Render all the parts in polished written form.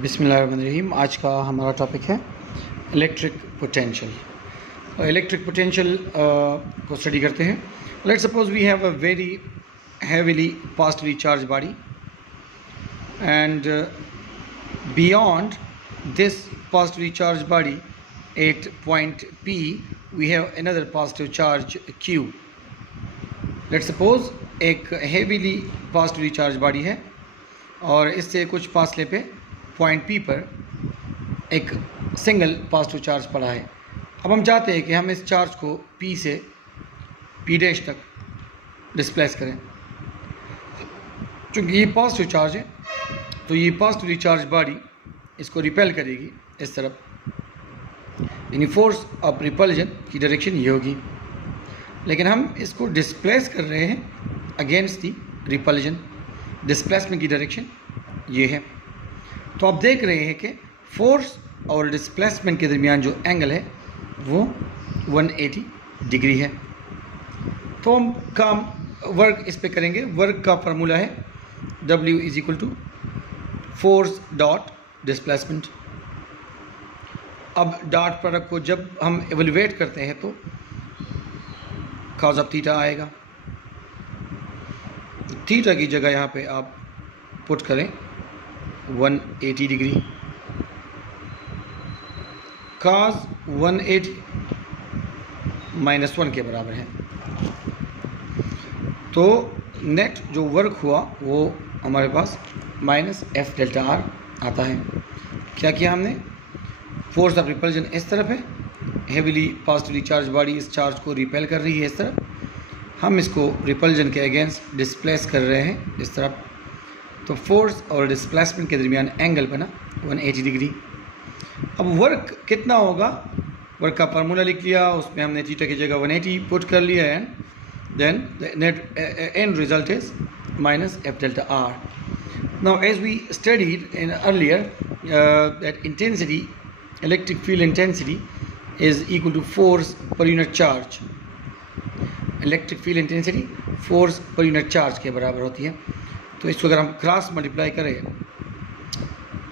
बिस्मिल्लाहिर्रहमानिर्रहीम। आज का हमारा टॉपिक है इलेक्ट्रिक पोटेंशियल। इलेक्ट्रिक पोटेंशियल को स्टडी करते हैं। Let's suppose we have a very heavily positively charged body, and beyond this positively charged body at point P we have another positive charge Q. Let's suppose एक heavily positively charged body है और इससे कुछ फासले पे point P पर एक single positive charge पड़ा है। अब हम चाहते हैं कि हम इस चार्ज को P से P डैश तक डिस्प्लेस करें। चूँकि ये पॉजिटिव चार्ज है तो ये पॉजिटिवली चार्ज बॉडी इसको रिपेल करेगी इस तरफ, यानी फोर्स ऑफ रिपल्जन की डायरेक्शन ये होगी। लेकिन हम इसको डिस्प्लेस कर रहे हैं अगेंस्ट दी रिपल्जन, डिस्प्लेसमेंट की डायरेक्शन ये है। तो आप देख रहे हैं कि फोर्स और डिस्प्लेसमेंट के दरमियान जो एंगल है वो 180 डिग्री है। तो हम काम वर्क इस पे करेंगे। वर्क का फार्मूला है W is equal to force dot displacement. अब डॉट प्रोडक्ट को जब हम एवेलुएट करते हैं तो कॉज ऑफ थीटा आएगा। थीटा की जगह यहाँ पे आप पुट करें 180 डिग्री। कॉज 180 -1 के बराबर है। तो नेट जो वर्क हुआ वो हमारे पास -F डेल्टा R आता है। क्या किया हमने? फोर्स ऑफ रिपल्जन इस तरफ है, हेवीली पॉजिटिवली चार्ज बॉडी इस चार्ज को रिपेल कर रही है इस तरफ, हम इसको रिपल्जन के अगेंस्ट डिस्प्लेस कर रहे हैं इस तरफ। तो फोर्स और डिस्प्लेसमेंट के दरमियान एंगल बना 180 डिग्री। अब वर्क कितना होगा? वर्क का फार्मूला लिख लिया, उसमें हमने थीटा की जगह 180 पुट कर लिया and then the net end result is -F delta R. Now as we studied in earlier that intensity, electric field intensity is equal to force per unit charge. Electric field intensity force per unit charge के बराबर होती है। तो इसको अगर हम cross multiply करें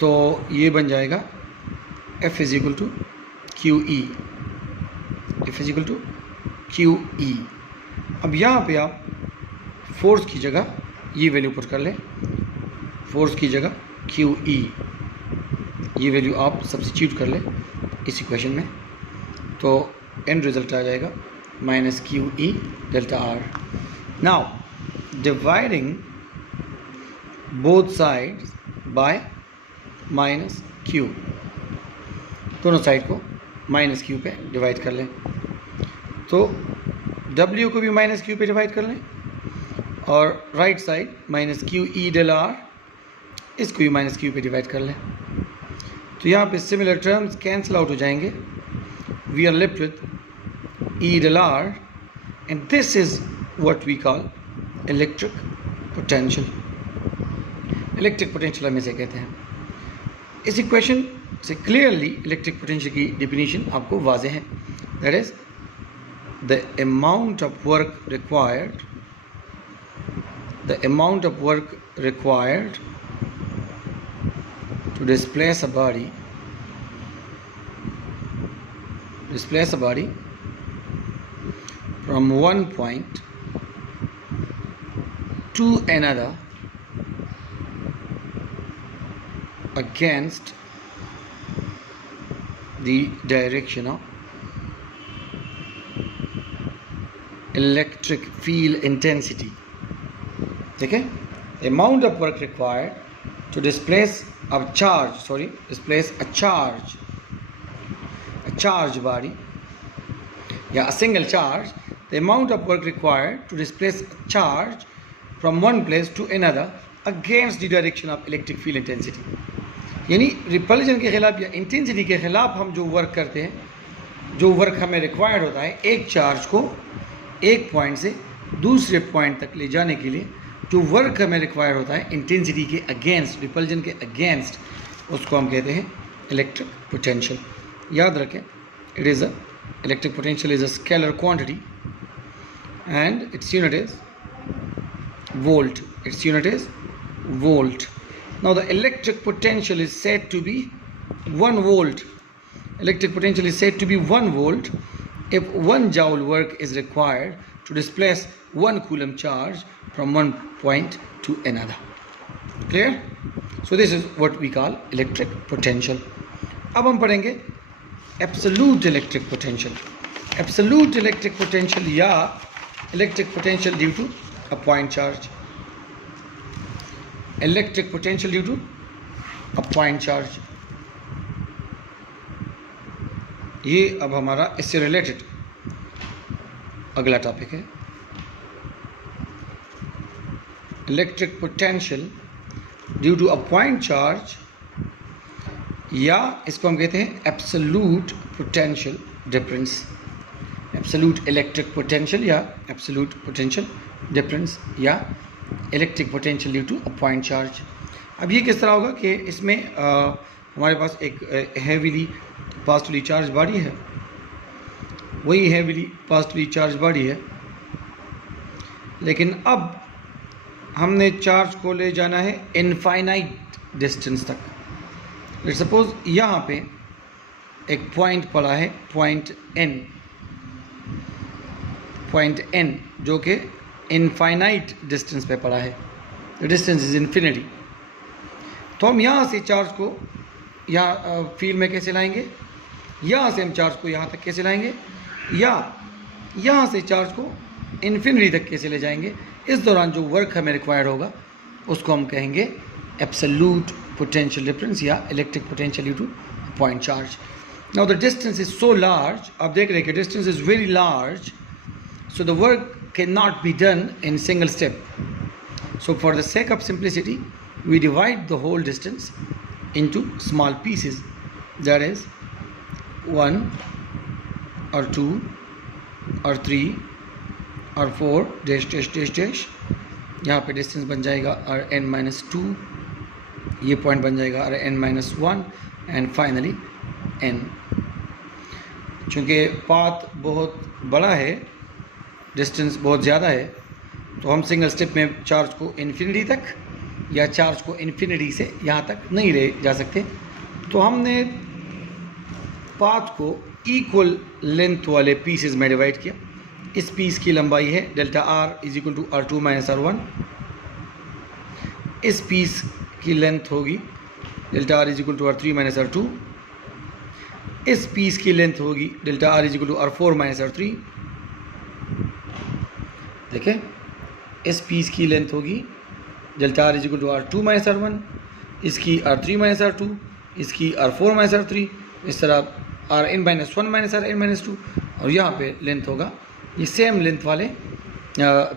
तो ये बन जाएगा F is equal to QE. F is equal to QE. अब यहाँ पे आप फोर्स की जगह ये वैल्यू पुट कर लें, फोर्स की जगह QE, ये वैल्यू आप सब्स्टिट्यूट कर लें इस इक्वेशन में, तो एंड रिजल्ट आ जाएगा -QE delta R. Now dividing both sides by -Q, दोनों साइड को -Q पे डिवाइड कर लें। तो W को भी -Q पे डिवाइड कर लें और right side -QE del R, इसको भी -Q पे डिवाइड कर लें। तो यहाँ पे सिमिलर टर्म्स कैंसिल आउट हो जाएंगे। We are left with E del R and this is what we call electric potential. Electric potential हम इसे कहते हैं। इस इक्वेशन से क्लियरली इलेक्ट्रिक पोटेंशियल की डेफिनेशन आपको वाज़ेह है। That is the amount of work required to displace a body from one point to another against the direction of electric field intensity. ठीक है? The amount of work required to displace a charge body या a single charge, the amount of work required to displace a charge from one place to another against the direction of electric field intensity. यानी repulsion के खिलाफ या intensity के खिलाफ हम जो work करते हैं, जो वर्क हमें रिक्वायर्ड होता है एक चार्ज को एक पॉइंट से दूसरे पॉइंट तक ले जाने के लिए, जो वर्क हमें रिक्वायर होता है इंटेंसिटी के अगेंस्ट, रिपल्जन के अगेंस्ट, उसको हम कहते हैं इलेक्ट्रिक पोटेंशियल। याद रखें, it is a electric potential is a scalar quantity and its unit is volt. Now the electric potential is said to be 1 volt. Electric potential is said to be 1 volt if 1 joule work is required to displace 1 coulomb charge from one point to another. Clear? So this is what we call electric potential. अब हम पढ़ेंगे absolute electric potential. Absolute electric potential या electric potential due to a point charge. Electric potential due to a point charge. ये अब हमारा इससे related अगला topic है. Electric potential due to a point charge, या इसको हम कहते हैं absolute potential difference. Absolute electric potential या एब्सोल्यूट पोटेंशियल डिफरेंस या electric potential due to a point charge. अब ये किस तरह होगा कि इसमें हमारे पास एक हैवीली पॉजिटिवली चार्ज बॉडी है, वही हैवीली पॉजिटिवली चार्ज बॉडी है, लेकिन अब हमने चार्ज को ले जाना है इनफाइनाइट डिस्टेंस तक. लेट्स सपोज यहाँ पे एक पॉइंट पड़ा है, पॉइंट एन जो कि इनफाइनाइट डिस्टेंस पे पड़ा है. The distance is infinity. तो हम यहाँ से चार्ज को यहाँ फील्ड में कैसे लाएंगे, यहाँ से हम चार्ज को यहाँ तक कैसे लाएंगे, या यहाँ से चार्ज को इन्फिनिटी तक कैसे ले जाएंगे. इस दौरान जो वर्क हमें रिक्वायर्ड होगा उसको हम कहेंगे एब्सोल्यूट पोटेंशियल डिफरेंस या electric potential due to point charge. Now the distance is so large, आप देख रहे हैं कि distance is very large, so the work can not be done in single step. So for the sake of simplicity we divide the whole distance into small pieces, that is 1 or 2 or 3 or 4 dash dash dash dash. यहाँ पे distance बन जाएगा Rn-2, ये point बन जाएगा Rn-1 and finally n. चूँकि path बहुत बड़ा है, डिस्टेंस बहुत ज़्यादा है, तो हम सिंगल स्टेप में चार्ज को इन्फिनिटी तक या चार्ज को इन्फिनिटी से यहाँ तक नहीं ले जा सकते. तो हमने पाथ को इक्वल लेंथ वाले पीसेस में डिवाइड किया. इस पीस की लंबाई है delta R is equal to R2 - R1. इस पीस की लेंथ होगी delta R is equal to R3 - R2. इस पीस की लेंथ होगी delta R is equal to R4 - R3. देखें, इस पीस की लेंथ होगी delta R is equal to R2 - R1, इसकी R3 - R2, इसकी R4 - R3, इस तरह Rn-1 - Rn-2, और यहाँ पे लेंथ होगा, ये सेम लेंथ वाले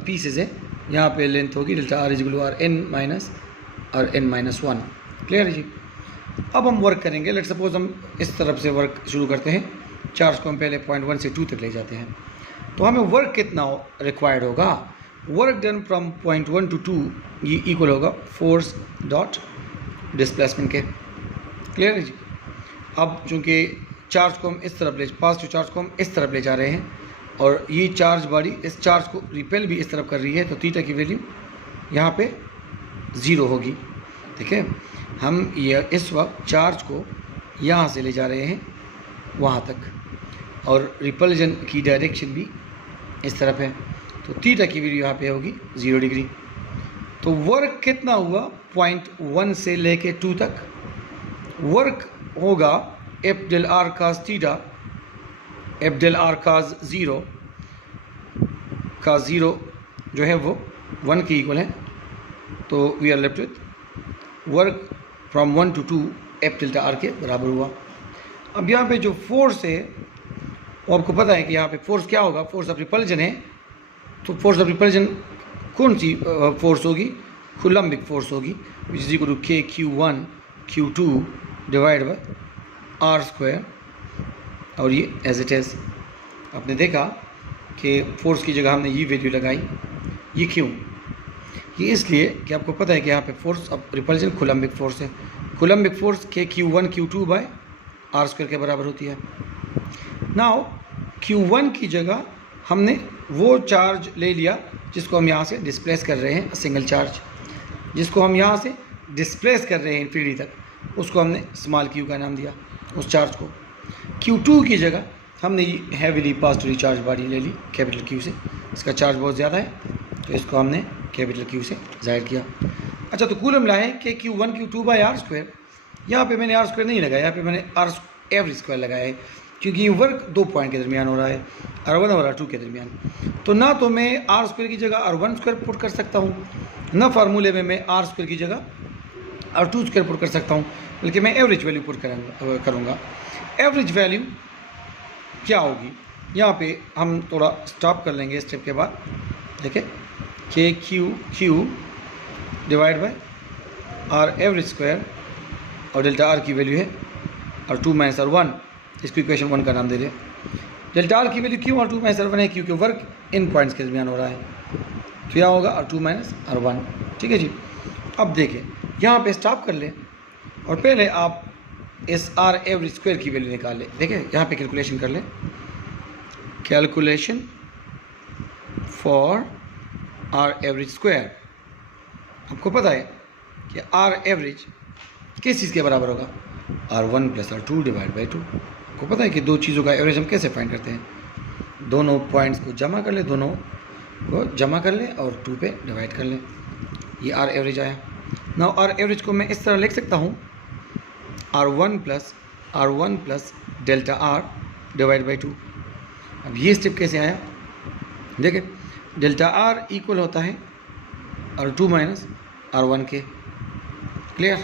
पीसेस है, यहाँ पे लेंथ होगी delta R is equal to Rn-1. Clear है जी. अब हम वर्क करेंगे. लेट्स सपोज हम इस तरफ से वर्क शुरू करते हैं. चार्ज को हम पहले पॉइंट 1 से 2 तक ले जाते हैं. तो हमें वर्क कितना रिक्वायर्ड होगा, work done from point 1 to 2 ये इक्वल होगा फोर्स डॉट डिस्प्लेसमेंट के. क्लियर है जी. अब चूँकि चार्ज को हम इस तरफ पॉजिटिव चार्ज को हम इस तरफ ले जा रहे हैं, और ये चार्ज बॉडी इस चार्ज को रिपेल भी इस तरफ कर रही है, तो थीटा की वैल्यू यहाँ पे 0 होगी. ठीक है, हम ये इस वक्त चार्ज को यहाँ से ले जा रहे हैं वहाँ तक, और रिपल्जन की डायरेक्शन भी इस तरफ है, तो थीटा की वैल्यू यहाँ पे होगी 0 डिग्री. तो वर्क कितना हुआ पॉइंट 1 से लेके 2 तक, वर्क होगा F del R cos theta, F del R cos 0 जो है वो 1 के इक्वल है. तो we are left with work from 1 to 2 F delta R के बराबर हुआ. अब यहाँ पे जो फोर्स है वो आपको पता है कि यहाँ पे फोर्स क्या होगा, फोर्स ऑफ रिपल्जन है. तो फोर्स ऑफ रिपल्जन कौन सी फोर्स होगी, कूलम्बिक फोर्स होगी, which is equal to KQ1 Q2 divide by R², और ये एज इट इज़. आपने देखा कि फोर्स की जगह हमने ये वैल्यू लगाई. ये क्यों, ये इसलिए कि आपको पता है कि यहाँ पे force of repulsion Coulombic force है. Coulombic force KQ1 Q2 by R² के बराबर होती है. नाउ Q1 की जगह हमने वो चार्ज ले लिया जिसको हम यहाँ से डिस्प्लेस कर रहे हैं, सिंगल चार्ज, जिसको हम यहाँ से डिस्प्लेस कर रहे हैं इन्फिनिटी तक, उसको हमने स्मॉल क्यू का नाम दिया उस चार्ज को। Q2 की जगह हमने हैविली पॉजिटिवली चार्ज बॉडी ले ली कैपिटल क्यू से, इसका चार्ज बहुत ज़्यादा है तो इसको हमने कैपिटल क्यू से जाहिर किया। अच्छा, तो कूलम ला है कि Q1 Q2 by are square, यहाँ पे मैंने आर स्क्वायर नहीं लगाया, यहाँ पे मैंने आर एवरेज स्क्वायर लगाया है क्योंकि ये वर्क 2 पॉइंट के दरमियान हो रहा है, R1 और R2 के दरमियान। तो ना तो मैं आर स्क्वायर की जगह R1 स्क्वायर पुट कर सकता हूँ, ना फार्मूले में मैं आर स्क्वायर की जगह R2 स्क्वायर पुट कर सकता हूँ, बल्कि मैं एवरेज वैल्यू पुट करूँगा। एवरेज वैल्यू क्या होगी, यहाँ पे हम थोड़ा स्टॉप कर लेंगे स्टेप के बाद। देखिए K Q divide by R average square और डेल्टा आर की वैल्यू है R2 माइनस R1, इसको इक्वेशन 1 का नाम दे दें। डेल्टा आर की वैल्यू क्यों R2 माइनस R1 है, क्योंकि वर्क इन पॉइंट्स के दरमियान हो रहा है, तो यह होगा R2 माइनस R1। ठीक है जी। अब देखिए यहाँ पे स्टॉप कर लें और पहले आप इस आर एवरेज स्क्वायर की वैल्यू निकाल लें। देखिए यहाँ पे कैलकुलेशन कर लें, calculation for R average square. आपको पता है कि आर एवरेज किस चीज़ के बराबर होगा, R1 plus R2 divide by 2। आपको पता है कि दो चीज़ों का एवरेज हम कैसे फाइंड करते हैं, दोनों पॉइंट्स को जमा कर लें, दोनों को जमा कर लें और 2 पे डिवाइड कर लें, ये आर एवरेज आया। नाउ आर एवरेज को मैं इस तरह लिख सकता हूँ, R1 plus delta R divide by 2। अब ये स्टेप कैसे आया, देखिए डेल्टा आर इक्वल होता है R2 माइनस R1 के। क्लियर।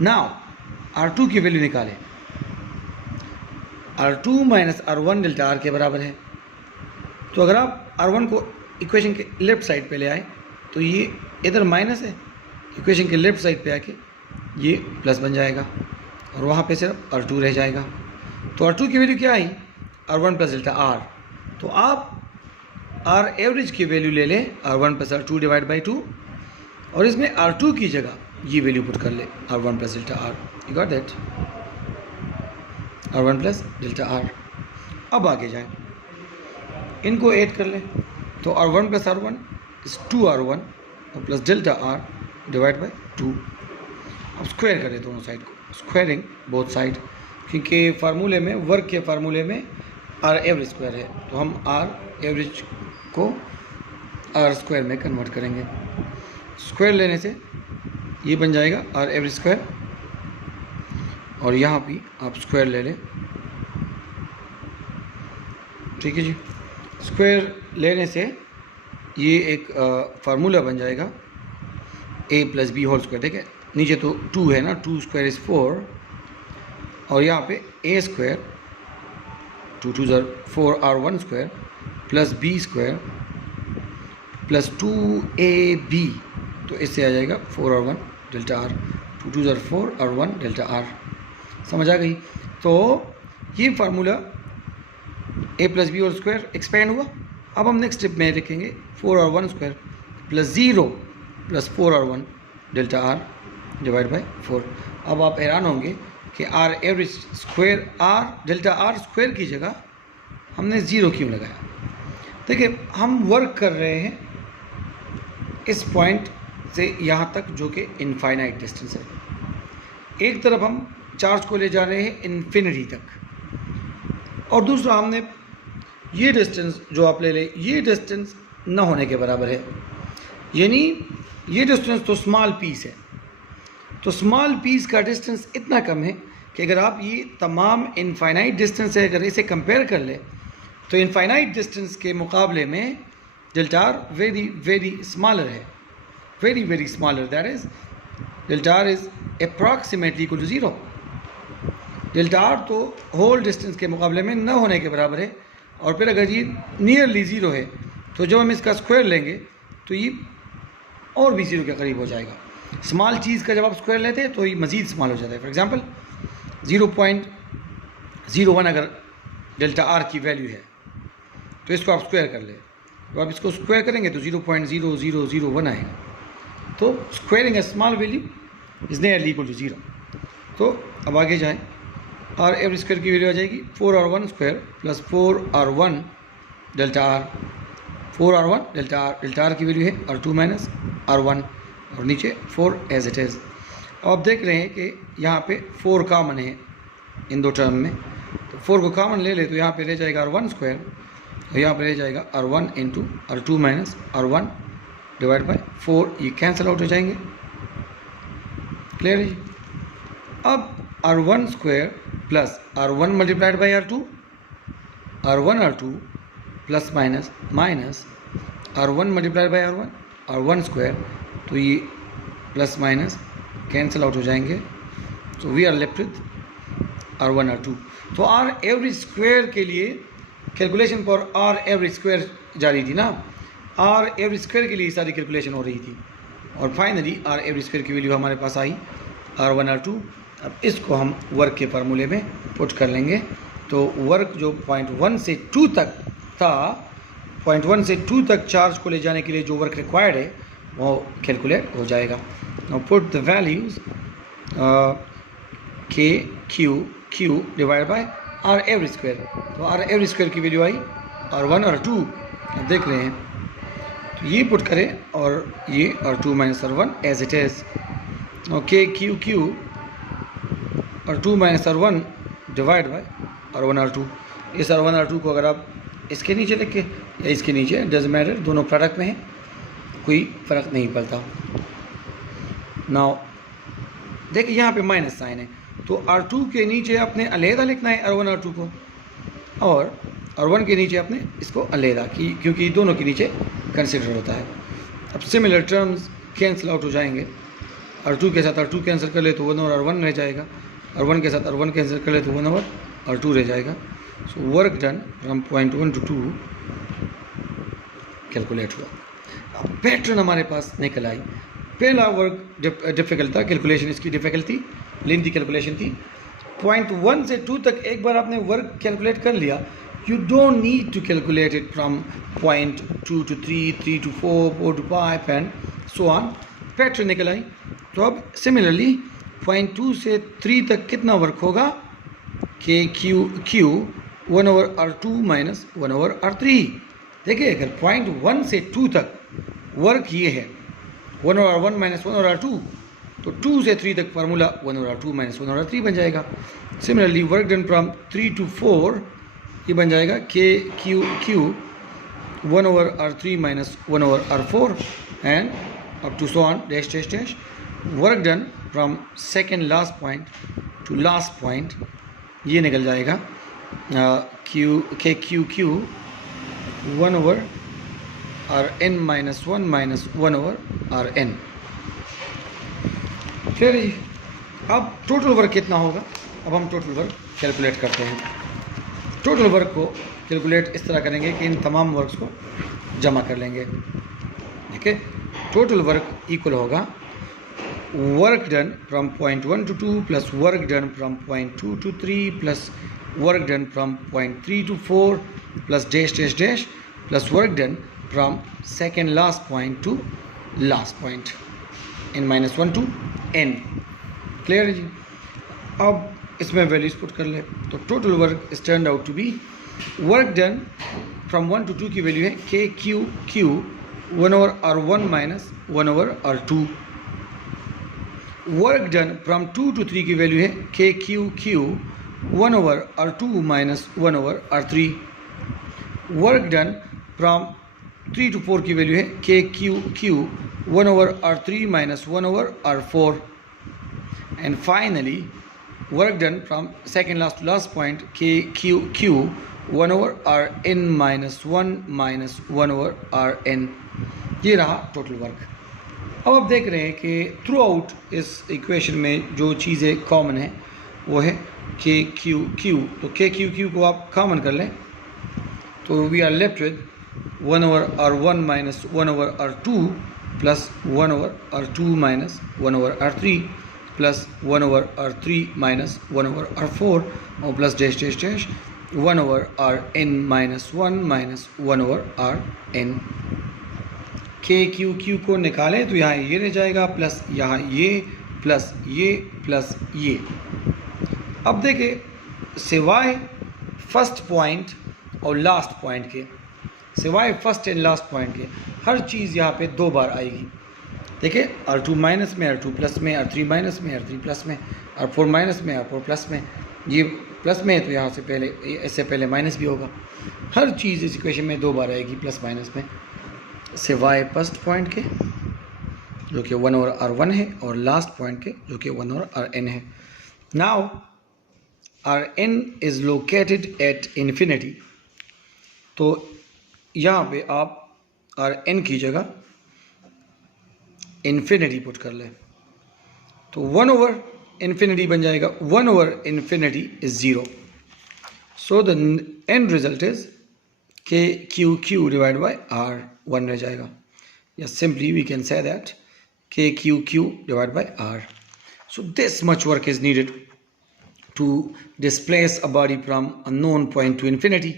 नाउ R2 की वैल्यू निकालें, R2 minus R1 delta R के बराबर है। तो अगर आप R1 को इक्वेशन के लेफ्ट साइड पे ले आए तो ये इधर माइनस है, इक्वेशन के लेफ्ट साइड पे आके ये प्लस बन जाएगा और वहाँ पे सिर्फ R2 रह जाएगा। तो R2 की वैल्यू क्या आई, R1 प्लस डेल्टा आर। तो आप आर एवरेज की वैल्यू ले लें R1 plus R2 divide by 2 और इसमें R2 की जगह ये वैल्यू पुट कर ले R1 plus delta R. You got that, R1 plus delta R. अब आगे जाएं, इनको ऐड कर लें तो R1 plus R1 is 2R1 और plus delta R divide by 2। अब स्क्वायर करें दोनों साइड को, स्क्वायरिंग बोथ साइड, क्योंकि फार्मूले में वर्क के फार्मूले में आर एवरेज स्क्वायर है, तो हम आर एवरेज को आर स्क्वायर में कन्वर्ट करेंगे। स्क्वायर लेने से ये बन जाएगा आर एवरेज स्क्वायर और यहाँ भी आप स्क्वायर ले लें। ठीक है जी। स्क्वायर लेने से ये एक फार्मूला बन जाएगा a plus B whole square. ठीक है, नीचे तो 2 है ना, 2 स्क्वायर इज़ 4 और यहाँ पे a स्क्वायर 2 2 ज़र 4 R1 square plus b square plus 2ab, तो इससे आ जाएगा 4R1 डेल्टा आर। 2 2 ज़र 4 R1 डेल्टा आर। समझ आ गई। तो ये formula a plus B whole square expand हुआ। अब हम नेक्स्ट स्टेप में लिखेंगे 4R1 square plus 0 plus 4R1 delta R divide by 4। अब आप हैरान होंगे कि R average square R delta R square की जगह हमने 0 क्यों लगाया। देखिए हम वर्क कर रहे हैं इस पॉइंट से यहाँ तक जो कि इनफाइनाइट डिस्टेंस है। एक तरफ हम चार्ज को ले जा रहे हैं इन्फिनिटी तक और दूसरा हमने ये डिस्टेंस जो आप ले लें ये डिस्टेंस न होने के बराबर है, यानी ये डिस्टेंस तो स्मॉल पीस है। तो स्मॉल पीस का डिस्टेंस इतना कम है कि अगर आप ये तमाम इनफाइनाइट डिस्टेंस से अगर इसे कंपेयर कर ले तो इनफाइनाइट डिस्टेंस के मुकाबले में delta R very very smaller है, very very smaller. That is delta R is approximately equal to 0। Delta R तो होल डिस्टेंस के मुकाबले में न होने के बराबर है और फिर अगर ये नियरली 0 है तो जब हम इसका स्क्वायर लेंगे तो ये और भी 0 के करीब हो जाएगा। स्मॉल चीज़ का जब आप स्क्वायर लेते हैं तो ये मज़ीद स्मॉल हो जाता है। फॉर एग्जांपल 0.01 अगर डेल्टा आर की वैल्यू है तो इसको आप स्क्वायर कर लें, तो आप इसको स्क्वायर करेंगे तो 0.0001 आएगा। तो squaring a small value is nearly equal to 0। तो अब आगे जाएं, आर एवरेज स्क्वायर की वैल्यू आ जाएगी 4R1 square plus 4R1 delta R. 4R1 delta R की वैल्यू है R2 माइनस R1 और नीचे 4 एज इट इज़। अब आप देख रहे हैं कि यहाँ पे 4 कॉमन है इन दो टर्म में, तो 4 को कॉमन ले ले तो यहाँ पे रह जाएगा R1 स्क्वायर, और यहाँ पे रह जाएगा R1 into R2 minus R1 divide by 4, ये कैंसिल आउट हो जाएंगे। क्लियर है जी। अब R1 square plus R1 multiplied by R2, R1 R2 plus minus minus R1 multiplied by R1 square, तो ये प्लस माइनस कैंसिल आउट हो जाएंगे। तो we are left with R1 R2। तो R एवरेज स्क्वायर के लिए कैलकुलेशन पर R average square जा रही थी ना, R एवरेज स्क्वायर के लिए सारी कैलकुलेशन हो रही थी, और फाइनली R एवरेज स्क्वायर की वैल्यू हमारे पास आई R1 R2। अब इसको हम वर्क के फार्मूले में पुट कर लेंगे, तो वर्क जो पॉइंट 1 से 2 तक था, पॉइंट 1 से 2 तक चार्ज को ले जाने के लिए जो वर्क रिक्वायर्ड है वो कैलकुलेट हो जाएगा। नाउ पुट द वैल्यूज के Q divide bye R average square. तो R एवरेज स्क्वायर की वैल्यू आई R1 R2, अब देख रहे हैं, तो ये पुट करें और ये R2 minus R1 as it is, और के Q R2 minus R1 divide by R1 R2। इस R1 R2 को अगर आप इसके नीचे लिख के या इसके नीचे, डज मैटर, दोनों प्रोडक्ट में है, कोई फ़र्क नहीं पड़ता। नाउ देखिए यहाँ पे माइनस साइन है, तो R2 के नीचे अपने अलहदा लिखना है R1 R2 को, और R1 के नीचे अपने इसको अलहदा, क्योंकि दोनों के नीचे कंसिडर होता है। अब सिमिलर टर्म्स कैंसिल आउट हो जाएंगे, R2 के साथ R2 कैंसिल कर ले तो 1 और R1 रह जाएगा, R1 के साथ R1 कैंसिल कर ले तो 1 और R2 रह जाएगा। So work done from point 1 to 2 calculate हुआ। अब पैटर्न हमारे पास निकल आई। पहला वर्क डिफ़िकल्ट था, कैलकुलेशन इसकी डिफ़िकल्ट थी, लेंथी कैलकुलेशन थी। पॉइंट 1 से 2 तक एक बार आपने वर्क कैलकुलेट कर लिया, you don't need to calculate it from point 2 to 3, 3 to 4, 4 to 5 and so on. Pattern निकल आई। तो अब सिमिलरली पॉइंट 2 से 3 तक कितना वर्क होगा, के Q 1 over R2 minus 1 over R3। देखिए अगर पॉइंट 1 से 2 तक वर्क ये है 1 over R1 minus 1 over R2, तो 2 से 3 तक formula 1 over R2 minus 1 over R3 बन जाएगा। Similarly work done from 3 to 4 ये बन जाएगा K Q 1 over R3 minus 1 over R4 and up to so on dash dash dash. Work done from second last point to last point ये निकल जाएगा Q 1 over Rn minus 1 over Rn। फिर अब total work कितना होगा, अब हम total work calculate करते हैं। टोटल वर्क को कैलकुलेट इस तरह करेंगे कि इन तमाम वर्क्स को जमा कर लेंगे। ठीक है, टोटल वर्क इक्वल होगा work done from point 1 to 2 plus work done from point 2 to 3 plus work done from point 3 to 4 plus dash dash dash plus work done from second last point to last point n -1 to n। Clear है जी। अब इसमें values put कर ले, तो total work is turn out to be work done from 1 to 2 की value है k Q 1 over R1 minus 1 over R2। Work done from 2 to 3 की वैल्यू है k Q 1 over R2 minus 1 over R3। Work done from 3 to 4 की value है k Q 1 over R3 minus 1 over R4। And finally work done from second last to last point k Q 1 over Rn minus 1 over Rn। ये रहा total work. अब आप देख रहे हैं कि थ्रू आउट इस इक्वेशन में जो चीज़ें कॉमन है वो है के क्यू। तो के क्यू को आप कॉमन कर लें तो we are left with 1 over R1 minus 1 over R2 plus 1 over R2 minus 1 over R3 plus 1 over R3 minus 1 over R4 और plus dash dash dash 1 over Rn minus 1 over Rn। K Q को निकालें तो यहाँ ये रह जाएगा plus यहाँ ये प्लस ये प्लस ये। अब देखिए सिवाय फर्स्ट पॉइंट और लास्ट पॉइंट के, सिवाय फर्स्ट एंड लास्ट पॉइंट के हर चीज़ यहाँ पे 2 बार आएगी। देखिए R2 माइनस में, R2 प्लस में, R3 माइनस में, R3 प्लस में, R4 माइनस में, R4 प्लस में। ये प्लस में है तो यहाँ से पहले, इससे पहले माइनस भी होगा। हर चीज़ इस इक्वेशन में 2 बार आएगी प्लस माइनस में, सिवाय फर्स्ट पॉइंट के जो कि 1 ओवर R1 है, और लास्ट पॉइंट के जो कि 1 ओवर Rn है। Now Rn is located at infinity, तो यहाँ पे आप Rn की जगह इन्फिनिटी पुट कर लें, तो 1 ओवर इन्फिनिटी बन जाएगा। 1 over infinity is 0, so the end result is k q q divide by R1 रह जाएगा, या simply we can say that k q q divide by R। So this much work is needed to displace a body from a known point to infinity,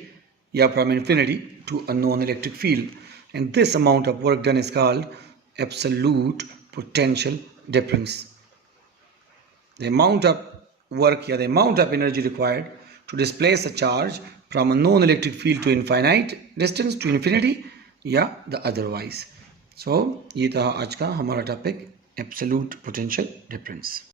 या from infinity to a known electric field, and this amount of work done is called absolute potential difference. The amount of work, या the amount of energy required to displace a charge from a known electric field to infinite distance to infinity, या the otherwise. So ये था आज का हमारा topic, absolute potential difference.